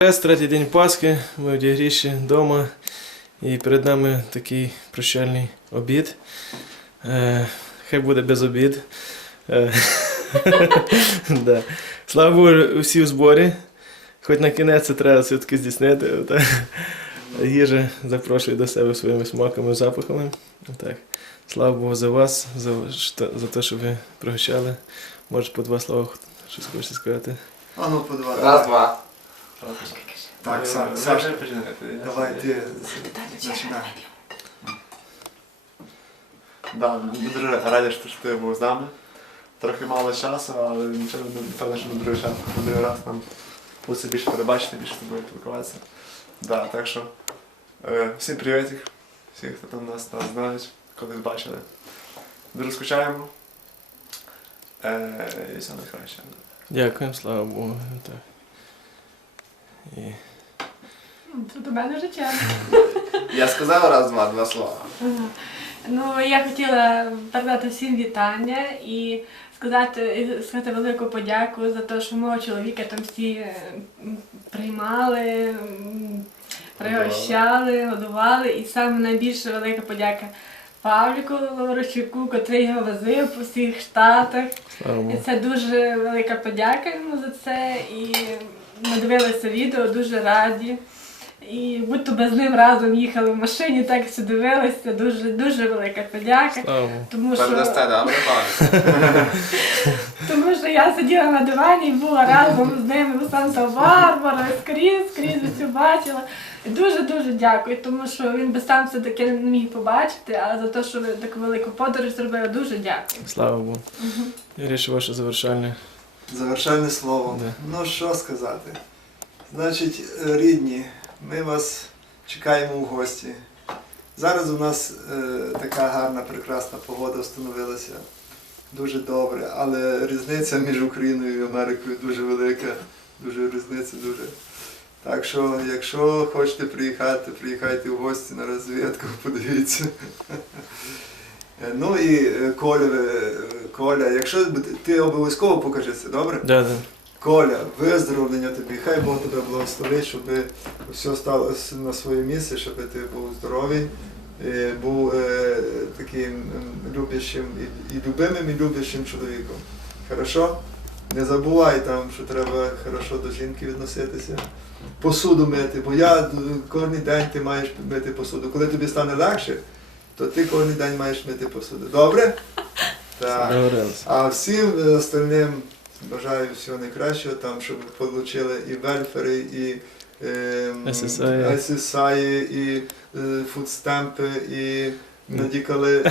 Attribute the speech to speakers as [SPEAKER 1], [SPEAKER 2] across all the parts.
[SPEAKER 1] Третій день Пасхи, ми в Дягріші вдома, і перед нами такий прощальний обід. Хай буде без обід. Да. Слава Богу, всі в зборі. Хоч на кінець це треба все-таки здійснити. Їжа запрошує до себе своїми смаками, запахами. Так. Слава Богу за вас, за те, що ви пригощали. Може, по два слова щось хочете сказати?
[SPEAKER 2] А ну, по два.
[SPEAKER 3] Раз, два.
[SPEAKER 2] Так, Саша, давай ти починай.
[SPEAKER 3] Да, ми дуже раді, що ти був з нами. Трохи мало часу, але нічого, напевно, що на другий раз нам буде більше перебачити, більше з тобою спілкуватися. Да, так що всім привітик, всі, хто там нас знають, колись бачили. Дуже скучаємо. І все найкраще.
[SPEAKER 1] Дякуємо, слава Богу. Так. І...
[SPEAKER 4] Це до мене вже час.
[SPEAKER 3] Я сказав раз, два слова.
[SPEAKER 4] Ну, я хотіла передати всім вітання і сказати велику подяку за те, що мого чоловіка там всі приймали, пригощали, годували. І саме найбільша велика подяка Павліку Лаврощуку, котрий його возив по всіх штатах. І це дуже велика подяка йому за це. І ми дивилися відео, дуже раді. І будь-то без ним разом їхали в машині, так все дивилися, дуже велика подяка. Тому що я сиділа на дивані і була разом з ними у Санта-Барбара, скрізь усю бачила. І дуже дякую, тому що він би сам все-таки не міг побачити, а за те, що ви таку велику подорож зробили, дуже дякую.
[SPEAKER 1] Слава Богу. Юрій, ваше завершальне.
[SPEAKER 2] Завершальне слово.
[SPEAKER 1] Да.
[SPEAKER 2] Ну, що сказати. Значить, рідні, ми вас чекаємо в гості. Зараз у нас така гарна, прекрасна погода встановилася. Дуже добре, але різниця між Україною і Америкою дуже велика. Дуже різниця, дуже. Так що, якщо хочете приїхати, приїхайте в гості на розвідку, подивіться. Ну і Коля, якщо ти обов'язково покажешся, добре?
[SPEAKER 1] Да.
[SPEAKER 2] Коля, виздоровлення тобі, хай Бог тебе благословить, щоб все стало на своє місце, щоб ти був здоровий, був таким любящим і любимим, і любящим чоловіком. Хорошо? Не забувай там, що треба хорошо до жінки відноситися. Посуду мити, бо кожен день ти маєш мити посуду. Коли тобі стане легше, то ти кожен день маєш мити посуду. Добре? Так. А всім остальним бажаю всього найкращого, там, щоб отримали і вельфери, і SSI, і фудстемпи, і медикали,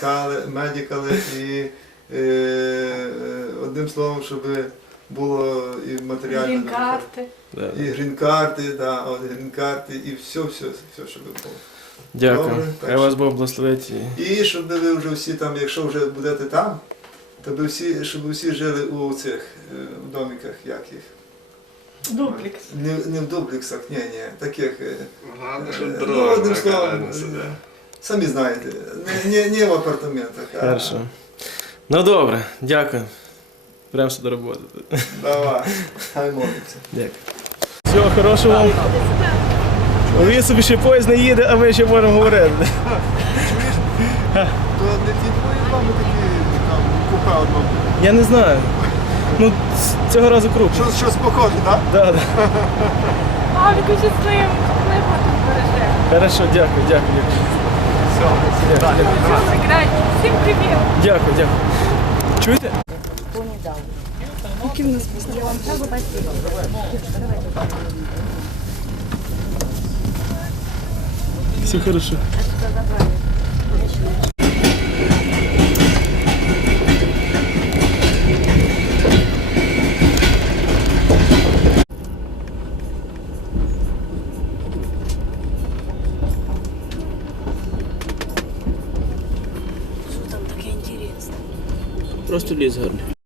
[SPEAKER 2] і одним словом, щоб було і матеріальне.
[SPEAKER 4] Грін-карти.
[SPEAKER 2] І грін-карти, і все, щоб було.
[SPEAKER 1] Дякую. Хай вас Бог благословить.
[SPEAKER 2] І щоб ви вже всі там, якщо вже будете там, то щоб всі жили у цих домиках, як їх?
[SPEAKER 4] Дуплекс.
[SPEAKER 2] Не в дуплексах, ні, таких.
[SPEAKER 3] Одним
[SPEAKER 2] словом, самі знаєте, не в апартаментах.
[SPEAKER 1] Хорошо. Ну добре, дякую. Беремося до роботи.
[SPEAKER 2] Давай, хай молиться.
[SPEAKER 1] Дякую. Всього хорошого вам. Ви собі ще поїзд не їде, а ми ще можемо говорити.
[SPEAKER 2] То не ті твої мами такі там купе одному?
[SPEAKER 1] Я не знаю. Ну, цього разу круг.
[SPEAKER 2] Щось похоже, так?
[SPEAKER 1] Да.
[SPEAKER 4] Павліку щасливо, ми потім бережемо.
[SPEAKER 1] Хорошо, дякую.
[SPEAKER 4] Все, всім привіт.
[SPEAKER 1] Дякую. Чуєте?
[SPEAKER 5] Які в нас пісні? Я вам треба бачити.
[SPEAKER 1] Все хорошо.
[SPEAKER 5] Що там таке інтересне?
[SPEAKER 1] Просто ліс гарний.